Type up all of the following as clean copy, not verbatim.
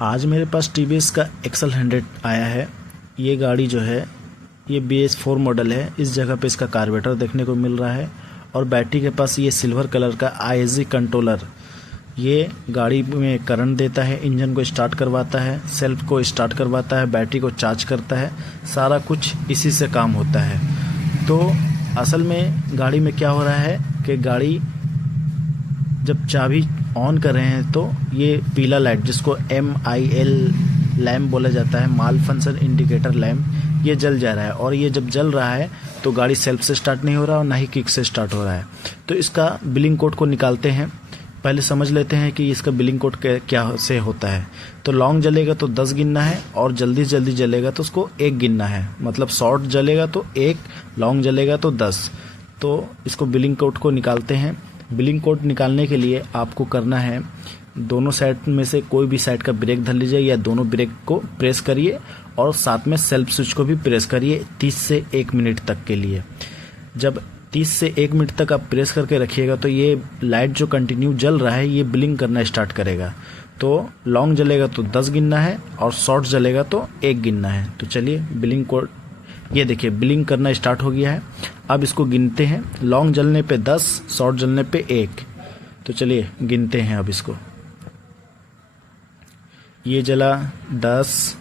आज मेरे पास TVS का एक्सल 100 आया है। ये गाड़ी जो है ये BS4 मॉडल है। इस जगह पे इसका कार्बोरेटर देखने को मिल रहा है और बैटरी के पास ये सिल्वर कलर का ISG कंट्रोलर ये गाड़ी में करंट देता है, इंजन को स्टार्ट करवाता है, सेल्फ को स्टार्ट करवाता है, बैटरी को चार्ज करता है। सारा कुछ इसी से काम होता है। तो असल में गाड़ी में क्या हो रहा है कि गाड़ी जब चाबी ऑन कर रहे हैं तो ये पीला लाइट जिसको MIL लैम्प बोला जाता है, माल फंक्शन इंडिकेटर लैम्प, ये जल जा रहा है। और ये जब जल रहा है तो गाड़ी सेल्फ से स्टार्ट नहीं हो रहा और ना ही किक से स्टार्ट हो रहा है। तो इसका बिलिंग कोड को निकालते हैं। पहले समझ लेते हैं कि इसका बिलिंग कोड क्या से होता है। तो लॉन्ग जलेगा तो 10 गिनना है और जल्दी जलेगा तो उसको 1 गिनना है। मतलब शॉर्ट जलेगा तो 1, लॉन्ग जलेगा तो 10। तो इसको बिलिंग कोड को निकालते हैं। बिलिंग कोड निकालने के लिए आपको करना है, दोनों साइड में से कोई भी साइड का ब्रेक धर लीजिए या दोनों ब्रेक को प्रेस करिए और साथ में सेल्फ स्विच को भी प्रेस करिए 30 से 1 मिनट तक के लिए। जब 30 से 1 मिनट तक आप प्रेस करके रखिएगा तो ये लाइट जो कंटिन्यू जल रहा है ये ब्लिंक करना स्टार्ट करेगा। तो लॉन्ग जलेगा तो 10 गिनना है और शॉर्ट जलेगा तो 1 गिनना है। तो चलिए बिलिंग कोड, ये देखिए बिलिंग करना स्टार्ट हो गया है। अब इसको गिनते हैं। लॉन्ग जलने पे 10, शॉर्ट जलने पे 1। तो चलिए गिनते हैं अब इसको। ये जला 10,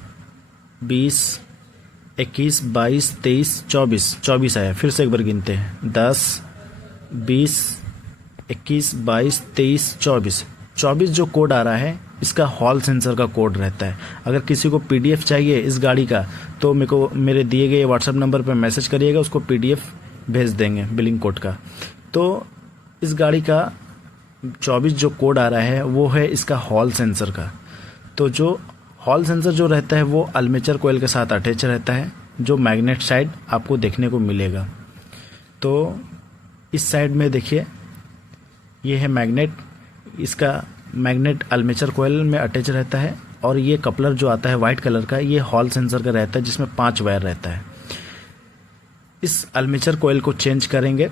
20, 21, 22, 23, 24 आया। फिर से एक बार गिनते हैं। 10, 20, 21, 22, 23, 24 जो कोड आ रहा है इसका हॉल सेंसर का कोड रहता है। अगर किसी को PDF चाहिए इस गाड़ी का तो मेरे दिए गए WhatsApp नंबर पर मैसेज करिएगा, उसको PDF भेज देंगे बिलिंग कोड का। तो इस गाड़ी का 24 जो कोड आ रहा है वो है इसका हॉल सेंसर का। तो जो हॉल सेंसर जो रहता है वो आर्मेचर कॉइल के साथ अटैच रहता है, जो मैग्नेट साइड आपको देखने को मिलेगा। तो इस साइड में देखिए ये है मैग्नेट, इसका मैग्नेट आर्मेचर कॉइल में अटैच रहता है। और ये कपलर जो आता है वाइट कलर का ये हॉल सेंसर का रहता है जिसमें 5 वायर रहता है। इस आर्मेचर कॉइल को चेंज करेंगे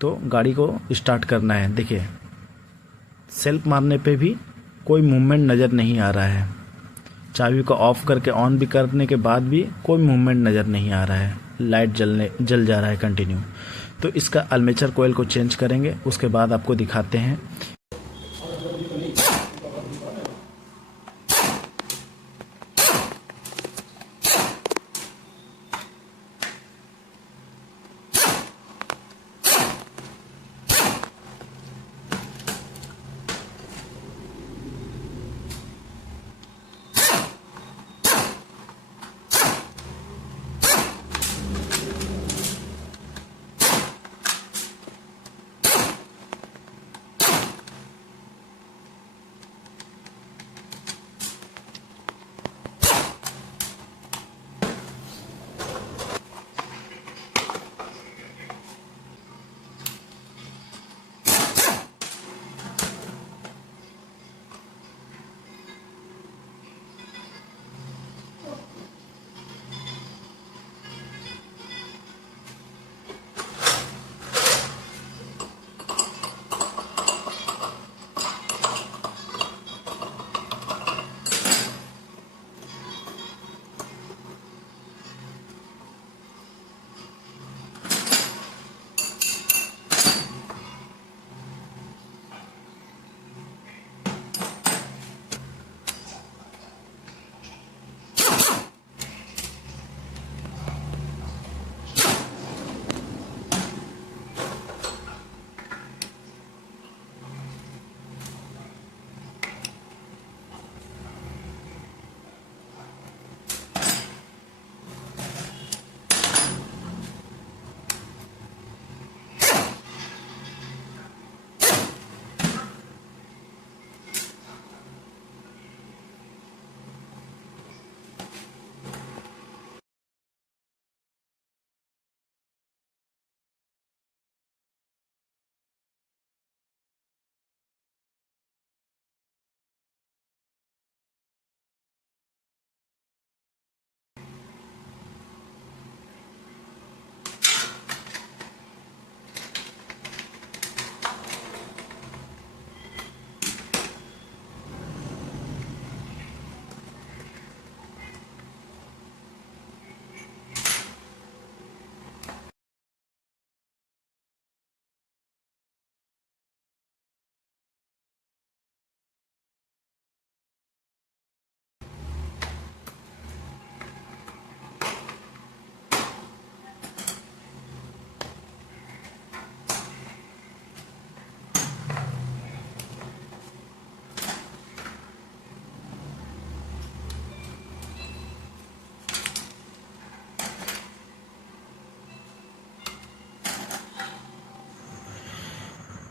तो गाड़ी को स्टार्ट करना है। देखिए सेल्फ मारने पे भी कोई मूवमेंट नज़र नहीं आ रहा है। चाबी को ऑफ करके ऑन भी करने के बाद भी कोई मूवमेंट नज़र नहीं आ रहा है। लाइट जल जा रहा है कंटिन्यू। तो इसका आर्मेचर कॉइल को चेंज करेंगे, उसके बाद आपको दिखाते हैं।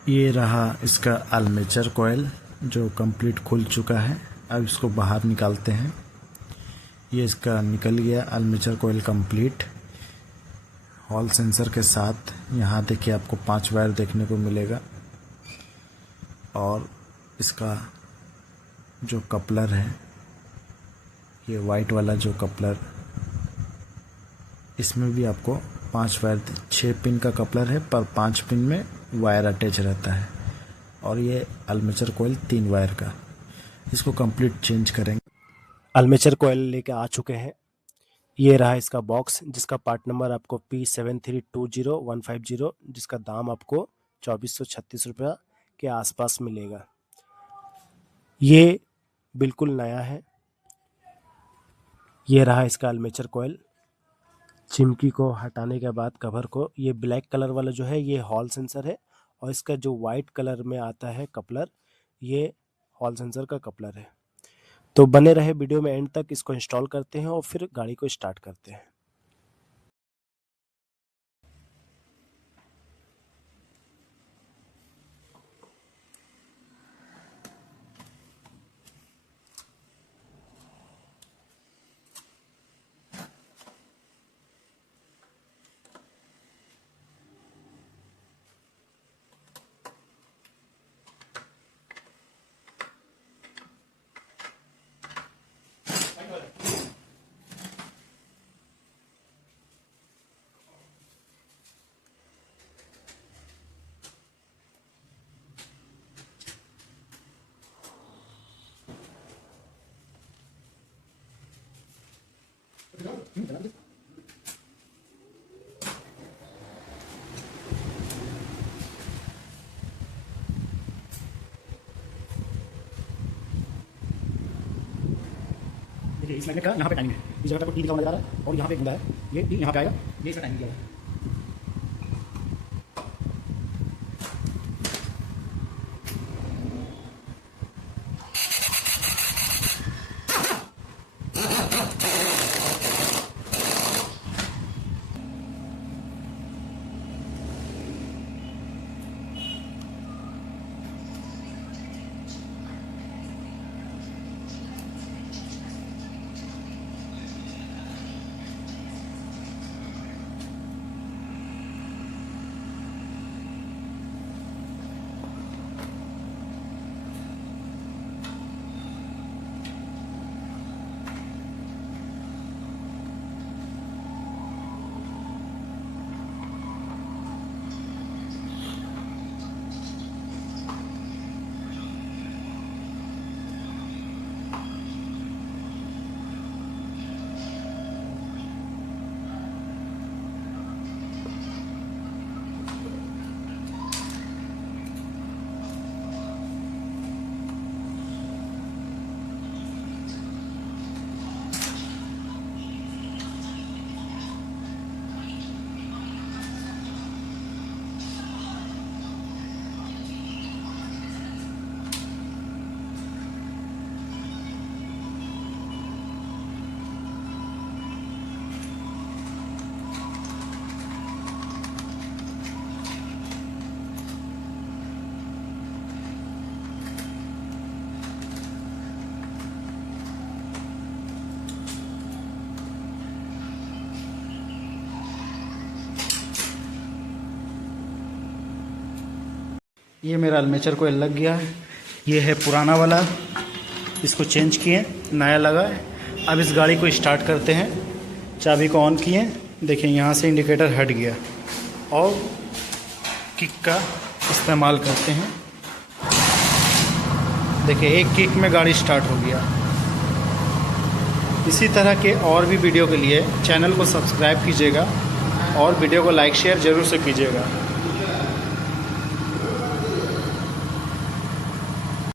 ये रहा इसका आर्मेचर कॉइल जो कंप्लीट खुल चुका है। अब इसको बाहर निकालते हैं। ये इसका निकल गया armature coil complete hall sensor के साथ। यहाँ देखिए आपको 5 वायर देखने को मिलेगा और इसका जो कपलर है ये वाइट वाला जो कपलर, इसमें भी आपको 5 वायर 6 पिन का कपलर है पर 5 पिन में वायर अटैच रहता है। और ये आर्मेचर कॉइल 3 वायर का, इसको कंप्लीट चेंज करेंगे। आर्मेचर कॉइल लेके आ चुके हैं। ये रहा इसका बॉक्स जिसका पार्ट नंबर आपको P7320150, जिसका दाम आपको 2436 रुपया के आसपास मिलेगा। ये बिल्कुल नया है। ये रहा इसका आर्मेचर कॉइल। चिमकी को हटाने के बाद कवर को, ये ब्लैक कलर वाला जो है ये हॉल सेंसर है और इसका जो वाइट कलर में आता है कपलर, ये हॉल सेंसर का कपलर है। तो बने रहे वीडियो में एंड तक। इसको इंस्टॉल करते हैं और फिर गाड़ी को स्टार्ट करते हैं। देखिए इस मैग्नेट का यहाँ पे टाइमिंग है, इस जगह पर टी लिखा हुआ नजर आ रहा है और यहाँ पे एक बंदा है, ये टी यहाँ पे आएगा, ये इसका टाइमिंग दिया है। ये मेरा आर्मेचर कॉइल लग गया है। ये है पुराना वाला, इसको चेंज किए, नया लगा है। अब इस गाड़ी को स्टार्ट करते हैं। चाबी को ऑन किए, देखिए यहाँ से इंडिकेटर हट गया और किक का इस्तेमाल करते हैं। देखिए एक किक में गाड़ी स्टार्ट हो गया। इसी तरह के और भी वीडियो के लिए चैनल को सब्सक्राइब कीजिएगा और वीडियो को लाइक शेयर ज़रूर से कीजिएगा।